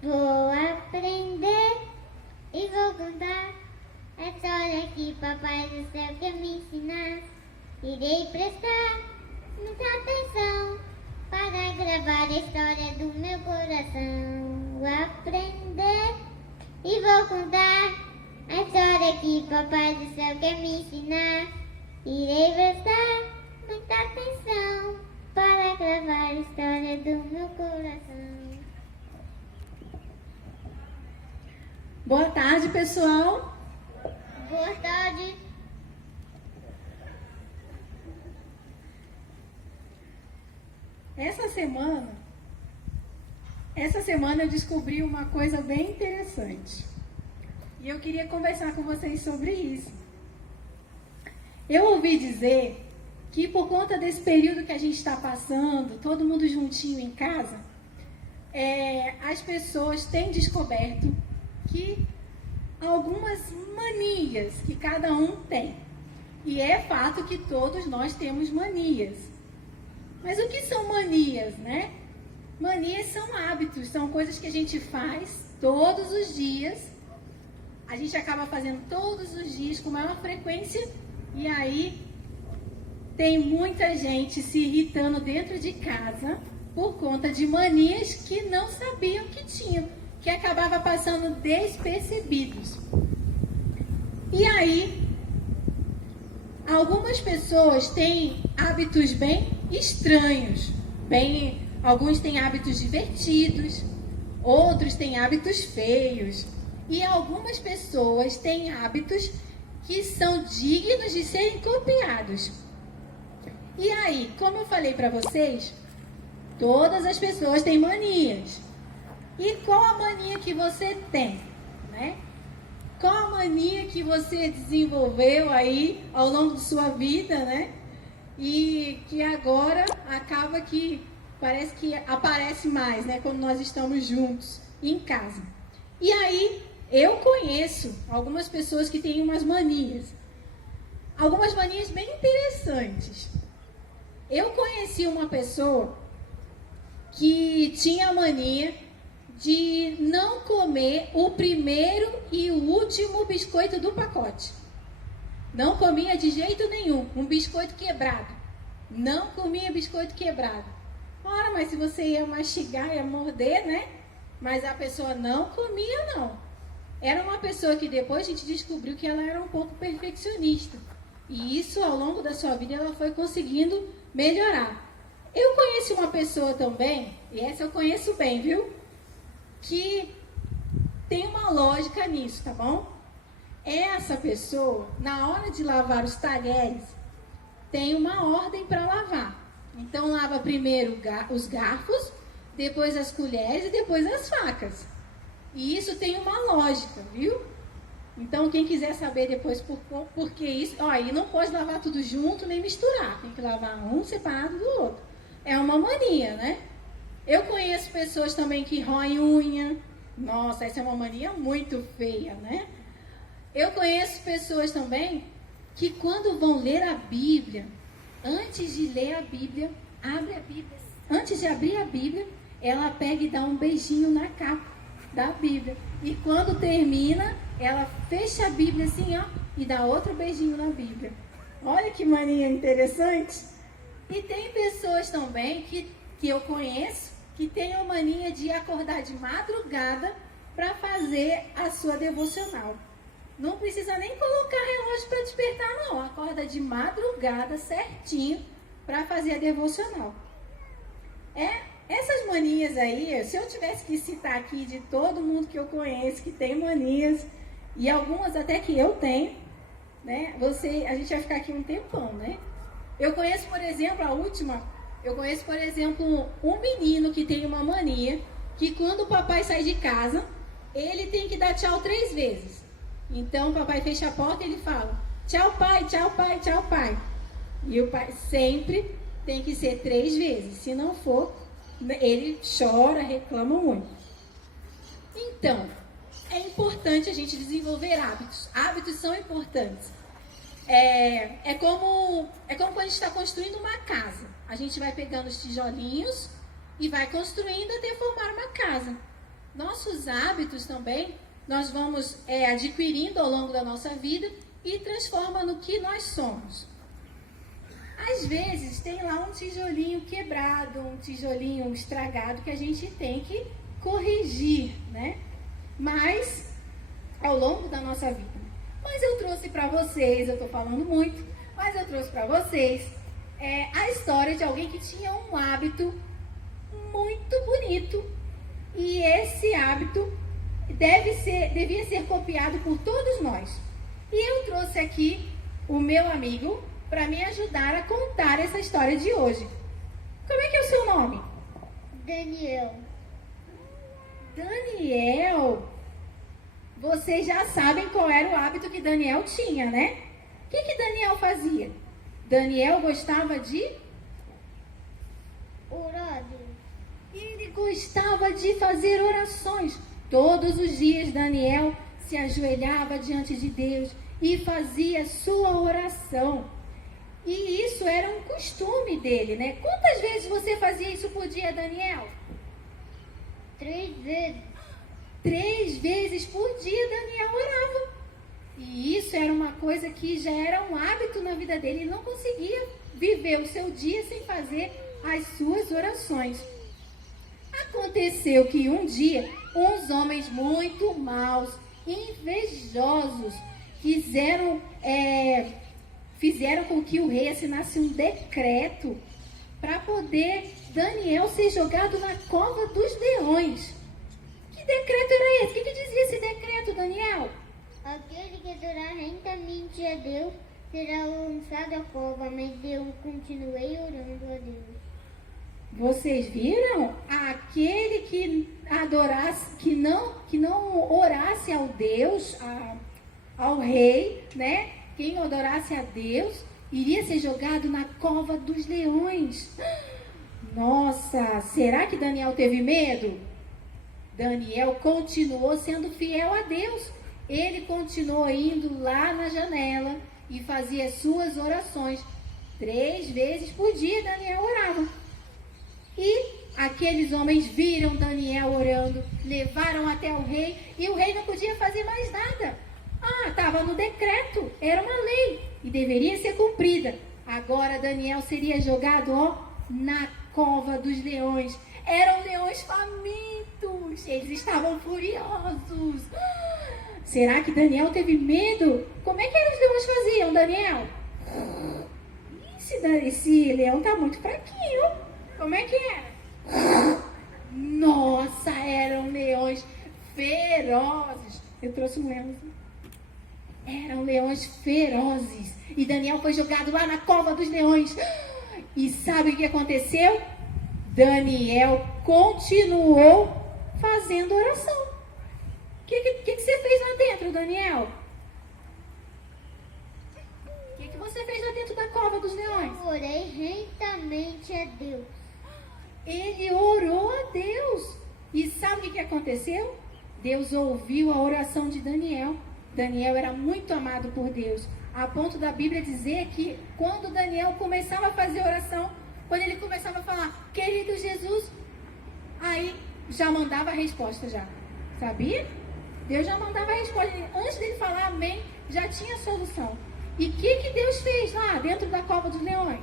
Vou aprender e vou contar a história que papai do céu quer me ensinar. Irei prestar muita atenção para gravar a história do meu coração. Vou aprender e vou contar a história que papai do céu quer me ensinar. Irei prestar muita atenção para gravar a história do meu coração. Boa tarde, pessoal. Boa tarde. Essa semana eu descobri uma coisa bem interessante. E eu queria conversar com vocês sobre isso. Eu ouvi dizer que por conta desse período que a gente está passando, todo mundo juntinho em casa, as pessoas têm descoberto que algumas manias que cada um tem. E é fato que todos nós temos manias. Mas o que são manias, né? Manias são hábitos, são coisas que a gente faz todos os dias. A gente acaba fazendo todos os dias com maior frequência e aí tem muita gente se irritando dentro de casa por conta de manias que não sabiam que tinham, que acabava passando despercebidos. E aí, algumas pessoas têm hábitos bem estranhos, alguns têm hábitos divertidos, outros têm hábitos feios, e algumas pessoas têm hábitos que são dignos de serem copiados. E aí, como eu falei para vocês, todas as pessoas têm manias. E qual a mania que você tem, né? Qual a mania que você desenvolveu aí ao longo de sua vida, né? E que agora acaba que parece que aparece mais, né? Quando nós estamos juntos em casa. E aí, eu conheço algumas pessoas que têm umas manias. Algumas manias bem interessantes. Eu conheci uma pessoa que tinha a mania de não comer o primeiro e o último biscoito do pacote. Não comia de jeito nenhum um biscoito quebrado. Não comia biscoito quebrado. Ora, mas se você ia mastigar, ia morder, né? Mas a pessoa não comia, não. Era uma pessoa que depois a gente descobriu que ela era um pouco perfeccionista. E isso, ao longo da sua vida, ela foi conseguindo melhorar. Eu conheci uma pessoa também, e essa eu conheço bem, viu? Que tem uma lógica nisso, tá bom? Essa pessoa, na hora de lavar os talheres, tem uma ordem para lavar. Então, lava primeiro os garfos, depois as colheres e depois as facas. E isso tem uma lógica, viu? Então, quem quiser saber depois por que isso... e não pode lavar tudo junto nem misturar. Tem que lavar um separado do outro. É uma mania, né? Eu conheço pessoas também que roem unha. Nossa, essa é uma mania muito feia, né? Eu conheço pessoas também que quando vão ler a Bíblia, antes de ler a Bíblia, abre a Bíblia. Antes de abrir a Bíblia, ela pega e dá um beijinho na capa da Bíblia. E quando termina, ela fecha a Bíblia assim, ó, e dá outro beijinho na Bíblia. Olha que mania interessante. E tem pessoas também que eu conheço que tem a mania de acordar de madrugada para fazer a sua devocional. Não precisa nem colocar relógio para despertar, não. Acorda de madrugada certinho para fazer a devocional. Essas manias aí, se eu tivesse que citar aqui de todo mundo que eu conheço que tem manias, e algumas até que eu tenho, né? A gente vai ficar aqui um tempão, né? Eu conheço, por exemplo, um menino que tem uma mania que quando o papai sai de casa, ele tem que dar tchau 3 vezes. Então o papai fecha a porta e ele fala: tchau pai, tchau pai, tchau pai. E o pai sempre tem que ser 3 vezes. Se não for, ele chora, reclama muito. Então, é importante a gente desenvolver hábitos. Hábitos são importantes. É como quando a gente está construindo uma casa. A gente vai pegando os tijolinhos e vai construindo até formar uma casa. nossos hábitos também, nós vamos adquirindo ao longo da nossa vida e transforma no que nós somos. Às vezes tem lá um tijolinho quebrado, um tijolinho estragado que a gente tem que corrigir, né? Mas ao longo da nossa vida. Mas eu trouxe para vocês, eu estou falando muito, mas eu trouxe para vocês a história de alguém que tinha um hábito muito bonito e esse hábito devia ser copiado por todos nós. E eu trouxe aqui o meu amigo para me ajudar a contar essa história de hoje. Como é que é o seu nome? Daniel. Daniel, vocês já sabem qual era o hábito que Daniel tinha, né? O que Daniel fazia? Daniel gostava de orar. Ele gostava de fazer orações. Todos os dias Daniel se ajoelhava diante de Deus e fazia sua oração. E isso era um costume dele, né? Quantas vezes você fazia isso por dia, Daniel? 3 vezes. 3 vezes por dia Daniel orava. E isso era uma coisa que já era um hábito na vida dele. Ele não conseguia viver o seu dia sem fazer as suas orações. Aconteceu que um dia, uns homens muito maus, invejosos, fizeram com que o rei assinasse um decreto para poder Daniel ser jogado na cova dos leões. Que decreto era esse? O que dizia esse decreto, Daniel? Aquele que adorar rentamente a Deus será lançado à cova, mas eu continuei orando a Deus. Vocês viram? Aquele que adorasse, que não orasse ao Deus, ao rei, né? Quem adorasse a Deus iria ser jogado na cova dos leões. Nossa, será que Daniel teve medo? Daniel continuou sendo fiel a Deus. Ele continuou indo lá na janela e fazia suas orações. 3 vezes por dia Daniel orava. E aqueles homens viram Daniel orando, levaram até o rei e o rei não podia fazer mais nada. Estava no decreto, era uma lei e deveria ser cumprida. Agora Daniel seria jogado na cova dos leões. Eram leões famintos, eles estavam furiosos. Será que Daniel teve medo? Como é que os leões faziam, Daniel? Esse leão está muito fraquinho. Como é que era? Nossa, eram leões ferozes. Eu trouxe um leãozinho. Eram leões ferozes. E Daniel foi jogado lá na cova dos leões. E sabe o que aconteceu? Daniel continuou fazendo oração. O que você fez lá dentro, Daniel? O que você fez lá dentro da cova dos leões? Eu orei rentamente a Deus. Ele orou a Deus. E sabe o que aconteceu? Deus ouviu a oração de Daniel. Daniel era muito amado por Deus, a ponto da Bíblia dizer que quando Daniel começava a fazer oração, quando ele começava a falar, querido Jesus, aí já mandava a resposta já. Sabia? Deus já mandava a resposta. Antes dele falar amém, já tinha a solução. E o que Deus fez lá dentro da cova dos leões?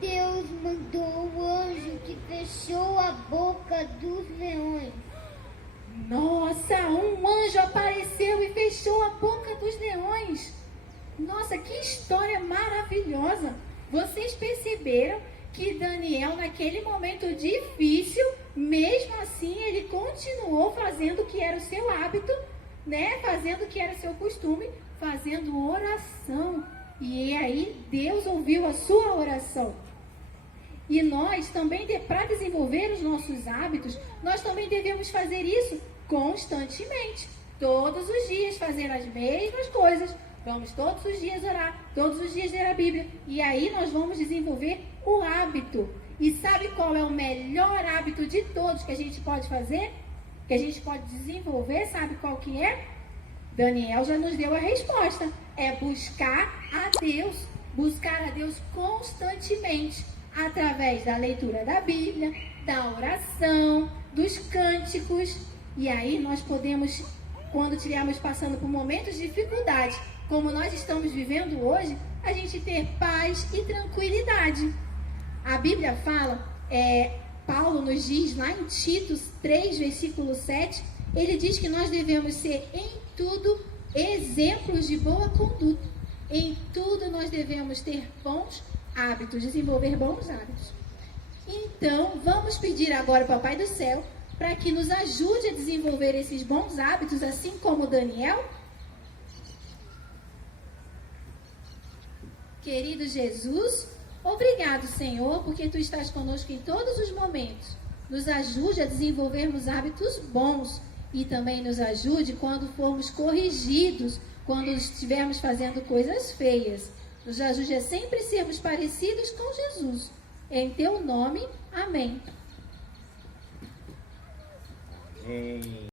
Deus mandou o anjo que fechou a boca dos leões. Nossa, um anjo apareceu e fechou a boca dos leões. Nossa, que história maravilhosa. Vocês perceberam que Daniel, naquele momento difícil, mesmo assim, ele continuou fazendo o que era o seu hábito, né? Fazendo o que era o seu costume, fazendo oração. E aí, Deus ouviu a sua oração. E nós também, para desenvolver os nossos hábitos, nós também devemos fazer isso constantemente. Todos os dias fazer as mesmas coisas. Vamos todos os dias orar, todos os dias ler a Bíblia. E aí nós vamos desenvolver o hábito. E sabe qual é o melhor hábito de todos que a gente pode fazer? Que a gente pode desenvolver, sabe qual que é? Daniel já nos deu a resposta. É buscar a Deus. Buscar a Deus constantemente. Através da leitura da Bíblia, da oração, dos cânticos. E aí nós podemos, quando estivermos passando por momentos de dificuldade, como nós estamos vivendo hoje, a gente ter paz e tranquilidade. A Bíblia fala, Paulo nos diz lá em Tito 3, versículo 7, ele diz que nós devemos ser em tudo exemplos de boa conduta. Em tudo nós devemos ter bons hábitos, desenvolver bons hábitos. Então, vamos pedir agora ao Papai do Céu para que nos ajude a desenvolver esses bons hábitos, assim como Daniel. Querido Jesus, obrigado, Senhor, porque Tu estás conosco em todos os momentos. Nos ajude a desenvolvermos hábitos bons e também nos ajude quando formos corrigidos, quando estivermos fazendo coisas feias. Nos ajude a sempre sermos parecidos com Jesus. Em Teu nome, amém.